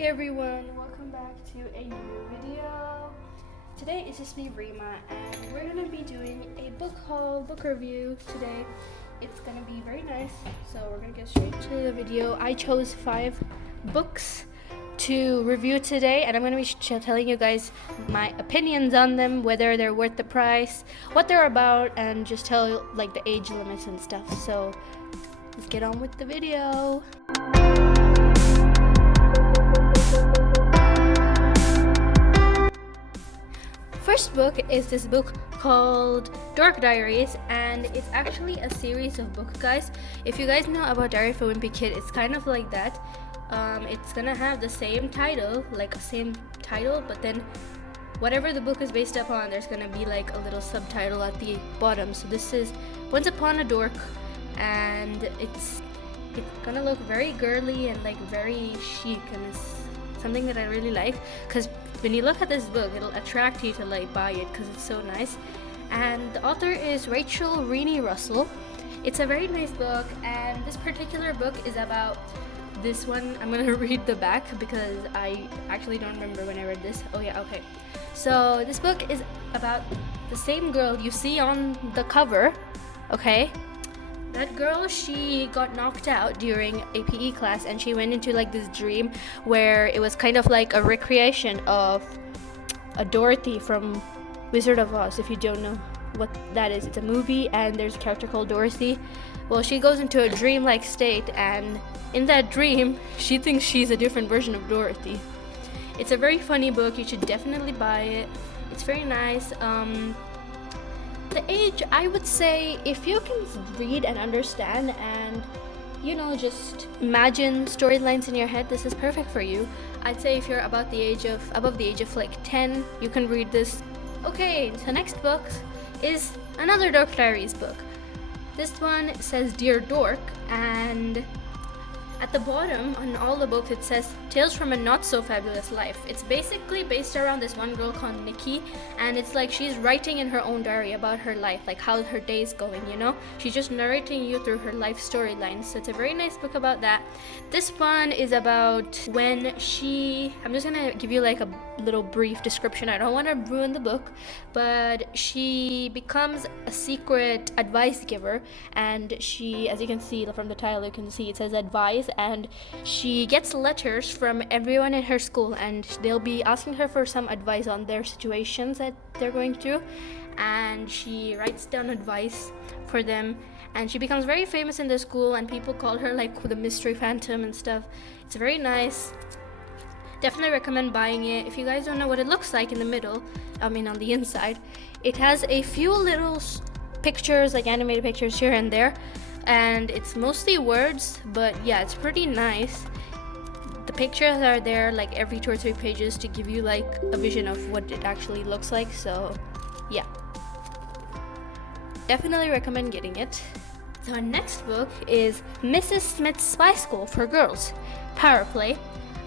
Hey everyone, welcome back to a new video. Today it's just me, Reema, and we're gonna be doing a book haul, book review today. It's gonna be very nice, so we're gonna get straight to the video. I chose 5 books to review today, and I'm gonna be telling you guys my opinions on them, whether they're worth the price, what they're about, and just tell like the age limits and stuff. So let's get on with the video. First book is this book called Dork Diaries, and it's actually a series of books, guys. If you guys know about Diary of a Wimpy Kid, it's kind of like that. It's gonna have the same title, but then whatever the book is based upon, there's gonna be like a little subtitle at the bottom. So this is Once Upon a Dork, and it's gonna look very girly and like very chic, and it's something that I really like, because when you look at this book, it'll attract you to like buy it because it's so nice. And the author is Rachel Reenie Russell. It's a very nice book, and this particular book is about this one. I'm gonna read the back because I actually don't remember when I read this. Oh yeah, okay. So this book is about the same girl you see on the cover, okay? That girl, she got knocked out during a PE class, and she went into like this dream where it was kind of like a recreation of a Dorothy from Wizard of Oz. If you don't know what that is, it's a movie and there's a character called Dorothy. Well, she goes into a dream-like state, and in that dream, she thinks she's a different version of Dorothy. It's a very funny book. You should definitely buy it. It's very nice. The age, I would say, if you can read and understand and, you know, just imagine storylines in your head, this is perfect for you. I'd say if you're above the age of like 10, you can read this. Okay, so next book is another Dork Diaries book. This one says Dear Dork, and at the bottom on all the books it says Tales from a Not So Fabulous Life. It's basically based around this one girl called Nikki, and it's like she's writing in her own diary about her life, like how her day's going, you know? She's just narrating you through her life storyline. So it's a very nice book about that. This one is about when I'm just gonna give you like a little brief description. I don't want to ruin the book, but she becomes a secret advice giver, and she, as you can see from the title, you can see it says advice, and she gets letters from everyone in her school, and they'll be asking her for some advice on their situations that they're going through, and she writes down advice for them, and she becomes very famous in the school, and people call her like the mystery phantom and stuff. It's very nice. Definitely recommend buying it. If you guys don't know what it looks like in the middle, on the inside, it has a few little pictures, like animated pictures here and there, and it's mostly words, but yeah, it's pretty nice. The pictures are there like every 2 or 3 pages to give you like a vision of what it actually looks like. So yeah, definitely recommend getting it. So our next book is Mrs. Smith's Spies School for Girls, Power Play.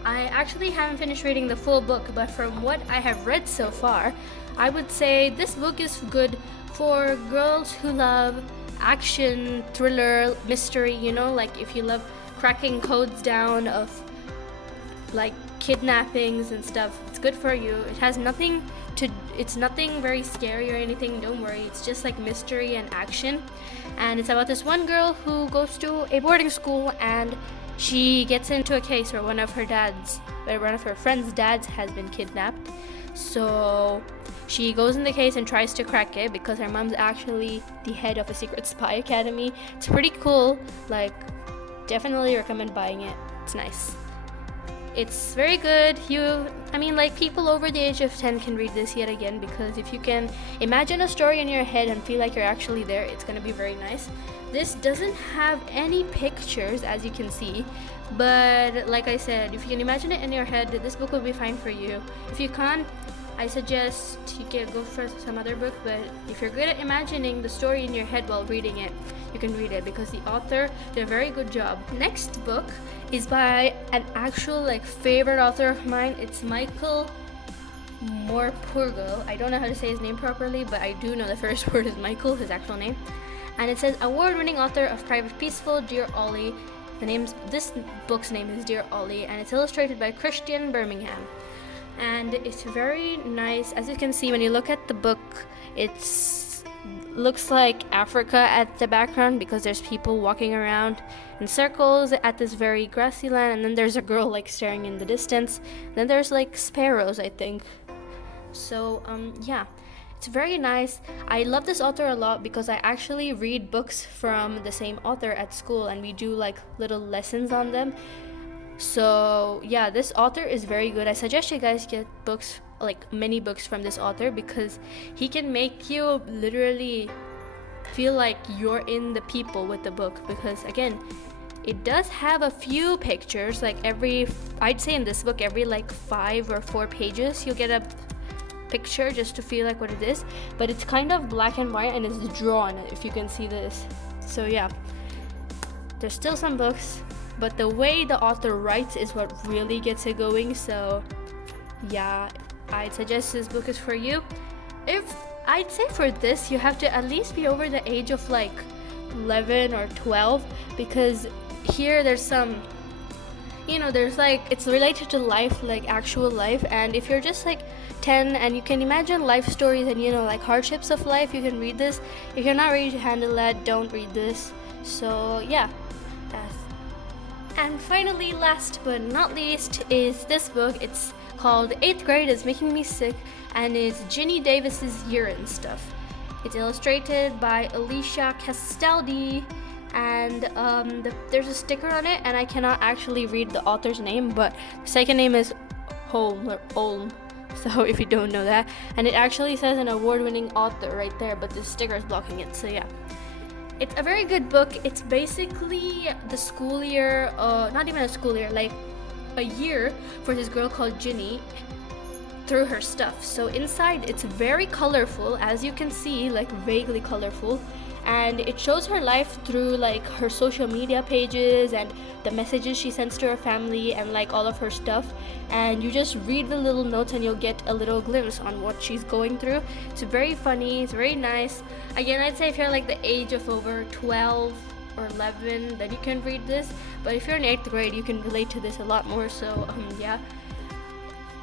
I actually haven't finished reading the full book, but from what I have read so far, I would say this book is good for girls who love action, thriller, mystery, you know, like if you love cracking codes down of like kidnappings and stuff, it's good for you. It's nothing very scary or anything, don't worry. It's just like mystery and action. And it's about this one girl who goes to a boarding school, and she gets into a case where one of her friend's dads has been kidnapped. So she goes in the case and tries to crack it because her mom's actually the head of a secret spy academy. It's pretty cool. Like, definitely recommend buying it. It's nice. It's very good. People over the age of 10 can read this yet again, because if you can imagine a story in your head and feel like you're actually there, it's going to be very nice. This doesn't have any pictures, as you can see, but like I said, if you can imagine it in your head, this book will be fine for you. If you can't, I suggest you can go for some other book, but if you're good at imagining the story in your head while reading it, you can read it because the author did a very good job. Next book is by an actual favorite author of mine. It's Michael Morpurgo. I don't know how to say his name properly, but I do know the first word is Michael, his actual name. And it says award-winning author of Private Peaceful, Dear Ollie, This book's name is Dear Ollie, and it's illustrated by Christian Birmingham. And it's very nice. As you can see when you look at the book, it's looks like Africa at the background because there's people walking around in circles at this very grassy land, and then there's a girl like staring in the distance. Then there's like sparrows, I think. So yeah, it's very nice. I love this author a lot because I actually read books from the same author at school, and we do like little lessons on them. So yeah, this author is very good. I suggest you guys get books, like many books from this author, because he can make you literally feel like you're in the people with the book. Because again, it does have a few pictures, like I'd say in this book every like 5 or 4 pages you'll get a picture just to feel like what it is, but it's kind of black and white and it's drawn, if you can see this. So yeah, there's still some books, but the way the author writes is what really gets it going. So yeah, I'd suggest this book is for you. I'd say for this you have to at least be over the age of like 11 or 12, because here there's some, there's like, it's related to life, like actual life, and if you're just like 10 and you can imagine life stories and like hardships of life, you can read this. If you're not ready to handle that, don't read this. So yeah, and finally, last but not least, is this book. It's called 8th Grade is Making Me Sick, and it's Ginny Davis's urine stuff. It's illustrated by Alicia Castaldi, and there's a sticker on it, and I cannot actually read the author's name, but the second name is Olm. So if you don't know that, and it actually says an award-winning author right there, but the sticker is blocking it. So yeah, it's a very good book. It's basically the school year, not even a school year, like a year for this girl called Ginny through her stuff. So inside it's very colorful, as you can see, like vaguely colorful, and it shows her life through like her social media pages and the messages she sends to her family and like all of her stuff, and you just read the little notes and you'll get a little glimpse on what she's going through. It's very funny, it's very nice. Again, I'd say if you're like the age of over 12 or 11, then you can read this, but if you're in 8th grade you can relate to this a lot more. So yeah,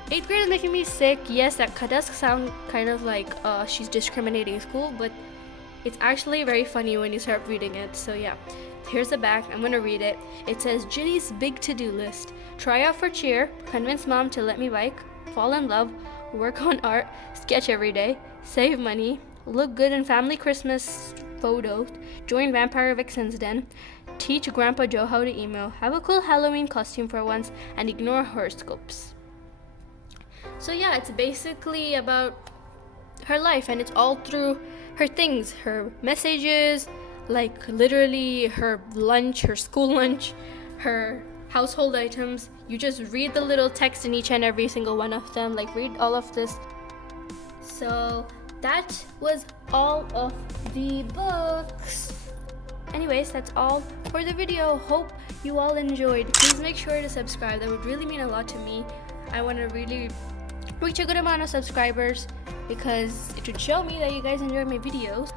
8th grade is making me sick. Yes, that does sound kind of like she's discriminating school, but it's actually very funny when you start reading it. So yeah, here's the back. I'm gonna read it. It says, Ginny's big to-do list: try out for cheer, convince mom to let me bike, fall in love, work on art, sketch every day, save money, look good in family Christmas photos, join Vampire Vixen's den, teach Grandpa Joe how to email, have a cool Halloween costume for once, and ignore horoscopes. So yeah, it's basically about her life, and it's all through her things, her messages, like literally her lunch, her school lunch, her household items. You just read the little text in each and every single one of them, like read all of this. So that was all of the books. Anyways, that's all for the video. Hope you all enjoyed. Please make sure to subscribe. That would really mean a lot to me. I want to really reach a good amount of subscribers because it would show me that you guys enjoy my videos.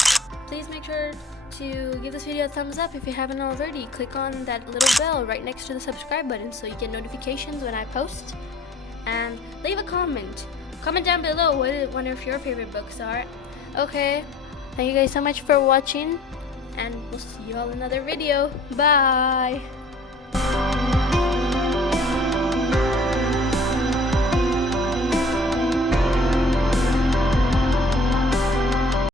Please make sure to give this video a thumbs up if you haven't already. Click on that little bell right next to the subscribe button so you get notifications when I post. And leave a comment. Comment down below what one of your favorite books are. Okay, thank you guys so much for watching, and we'll see you all in another video. Bye!